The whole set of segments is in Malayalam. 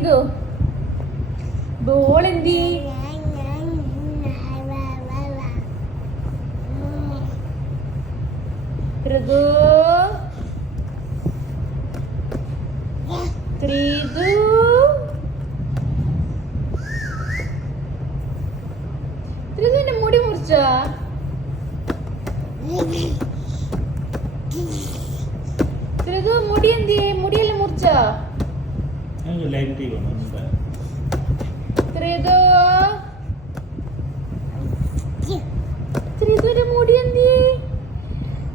ത്രിതു ബോൾ എന്തി ത്രിതു ത്രിതു ത്രിതുവിന്റെ മുടി മുറിച്ചോ ത്രിതു മുടി എന്തിയെ മുടിയെല്ലാം മുറിച്ചോ ത്രിതു ത്രിതുവിന്റെ മുടി എന്തിയെ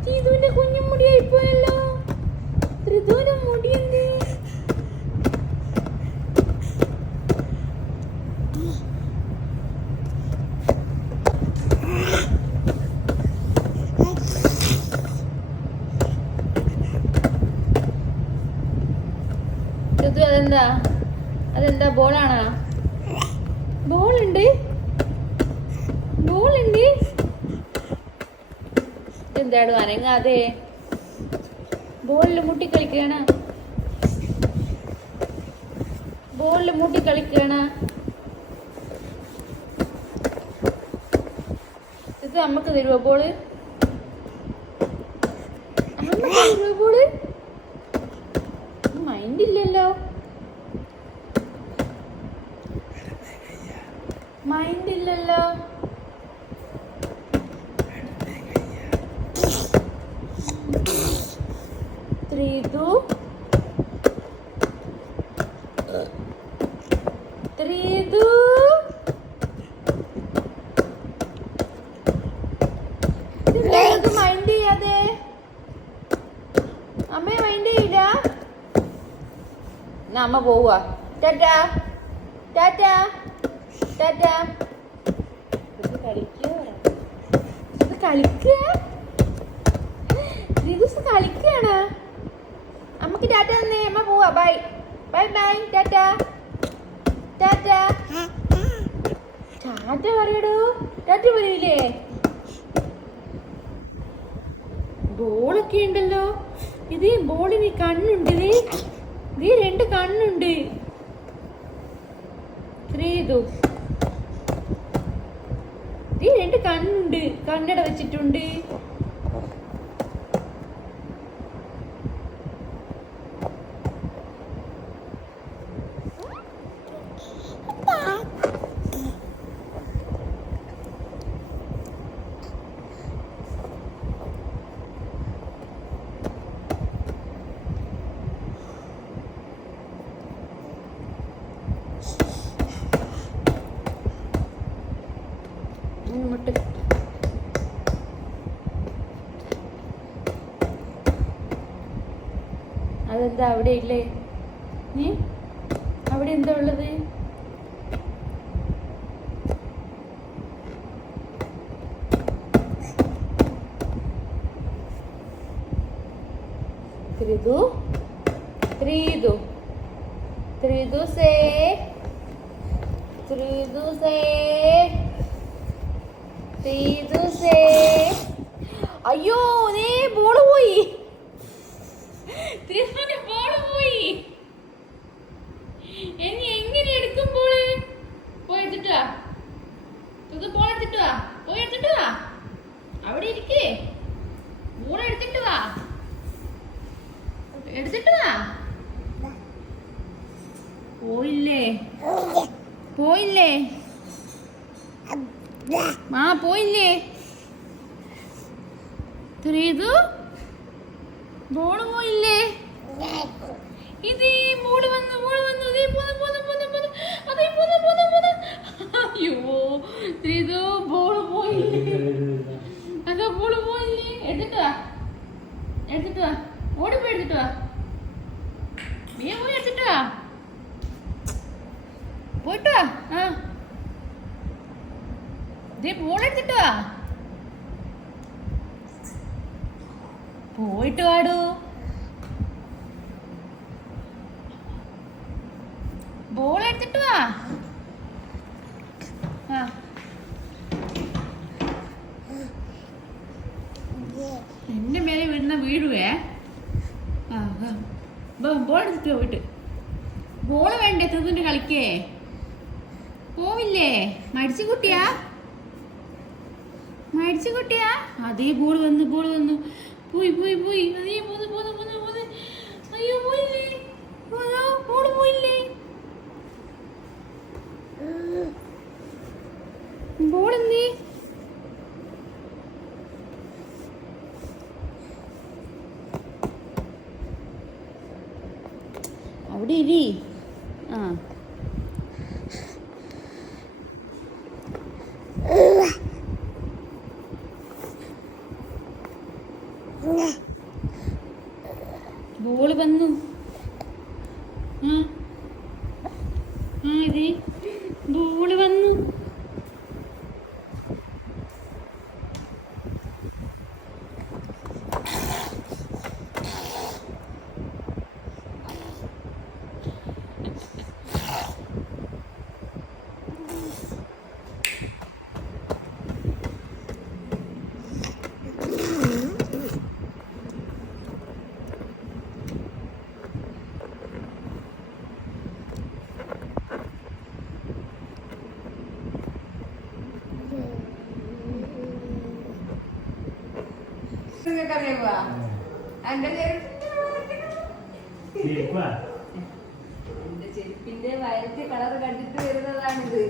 ത്രിതുവിന്റെ കുഞ്ഞു മുടിയായി പോയല്ലോ ത്രിതുവിന്റെ മുടി എന്തിയെ അതെന്താ അതെന്താ ബോളാണോ ബോളുണ്ട് എന്താടും അനങ്ങാതെ ബോളിൽ മുട്ടി കളിക്കണ ഇത് അമ്മക്ക് തരുവോ ബോള് ബോള് മൈൻഡില്ലല്ലോ ത്രിതു മൈൻഡ് ചെയ്യാതെ അമ്മയെ മൈൻഡ് ചെയ്യില്ല അമ്മ പോവാ ടാറ്റാ ടാറ്റാ ടാറ്റാ കളിക്കാണ് അമ്മക്ക് ടാറ്റ തന്നെ അമ്മ പോവാ bye bye bye Tata Tata Tata പറയടോ ടാറ്റ പറയില്ലേ ബോളൊക്കെ ഉണ്ടല്ലോ ഇത് ബോളിന് കണ്ണുണ്ട് ഇത് രണ്ട് കണ്ണുണ്ട് ത്രിതു രണ്ട് കണ്ണുണ്ട് കണ്ണട വെച്ചിട്ടുണ്ട് അതെന്താ അവിടെ ഇല്ലേ അവിടെ എന്താ ഉള്ളത് ത്രിതു സേ അയ്യോ നീ ബോള് പോയി ബോള് പോയി ഇനി എങ്ങനെ എടുക്കും ബോള് പോയി എടുത്തിട്ട് വാ അവിടെ ഇരിക്കേ ബോൾ എടുത്തിട്ട് വാ പോയില്ലേ പോയില്ലേ ത്രിതു ബോള് പോയില്ലേ ഇത് ബോള് വന്നു അയ്യോ ത്രിതു ബോള് പോയി അതാ ബോള് പോയില്ലേ എടുത്തിട്ട് വാ ഓടിപ്പോയി എടുത്തിട്ട് വാ പോയി എടുത്തിട്ട് വാ പോയിട്ട് വാ ബോൾ എടുത്തിട്ട് വാ പോയിട്ട് വാടൂ ബോൾ എടുത്തിട്ട് വാ എന്റെ മേലെ വീഴുന്ന വീഴുവേ ബോൾ എടുത്തിട്ട് പോയിട്ട് ബോള് വേണ്ടേ ത്രിതുവിന്റെ കളിക്കേ? പോവില്ലേ? മടിച്ചു കുട്ടിയാ? മടിച്ചു കുട്ടിയാ? അതേ ബോൾ വന്നു പോയി അതേ പോന്ന്. അയ്യോ പോയില്ലേ? ബോള് പോയില്ലേ? ബോളെന്തേ? അവിടെ ഇരി. ആ ബോള് വന്നു. ഇതേ ബോള് വന്നു. ചെരുപ്പിന്റെ വയലറ്റ് കളർ കണ്ടിട്ട് വരുന്നതാണിത്.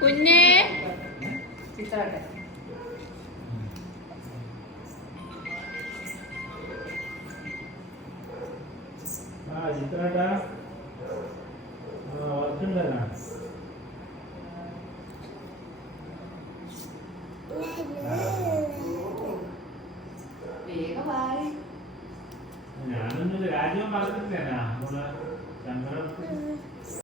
കുഞ്ഞേ ചിത്രട്ടെ ചിത്രട്ടാ വർക്കുണ്ടല്ലോ. ഞാനൊന്നും രാജ്യം പറഞ്ഞിട്ടില്ല നമ്മള് ചന്ദ്രൻ